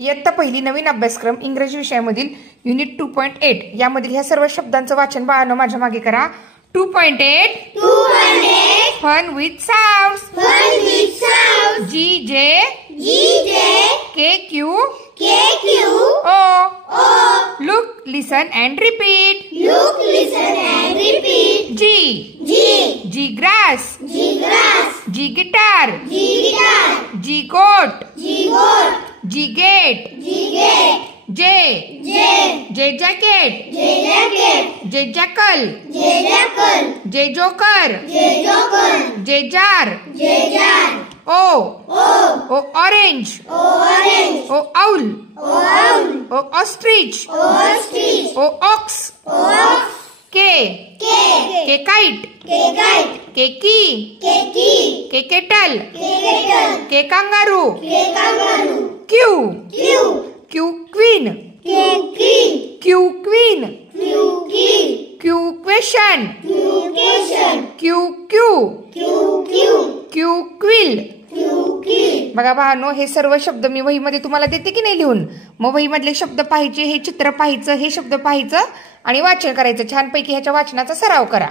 इयत्ता पहिली नवीन अभ्यासक्रम इंग्रजी विषयामधील युनिट 2.8 यामधील ह्या सर्व शब्दांचं वाचन बाळांनो माझ्या मागे करा. 2.8 fun with sounds. G J K Q O. Look, listen and repeat. G grass. G guitar. G goat. G gate. J jacket. J jackal. J joker. J jar. O orange. O owl. O ostrich. O ox. K kite. K key. K kettle. K kangaroo. Q queen. Q question. Q quill. बघा भावांनो, हे सर्व शब्द मी वहीमध्ये तुम्हाला देते की नाही लिहून. मग वहीमधले शब्द पाहायचे, हे चित्र पाहायचं, हे शब्द पाहायचं आणि वाचन करायचं. छानपैकी ह्याच्या वाचनाचा सराव करा.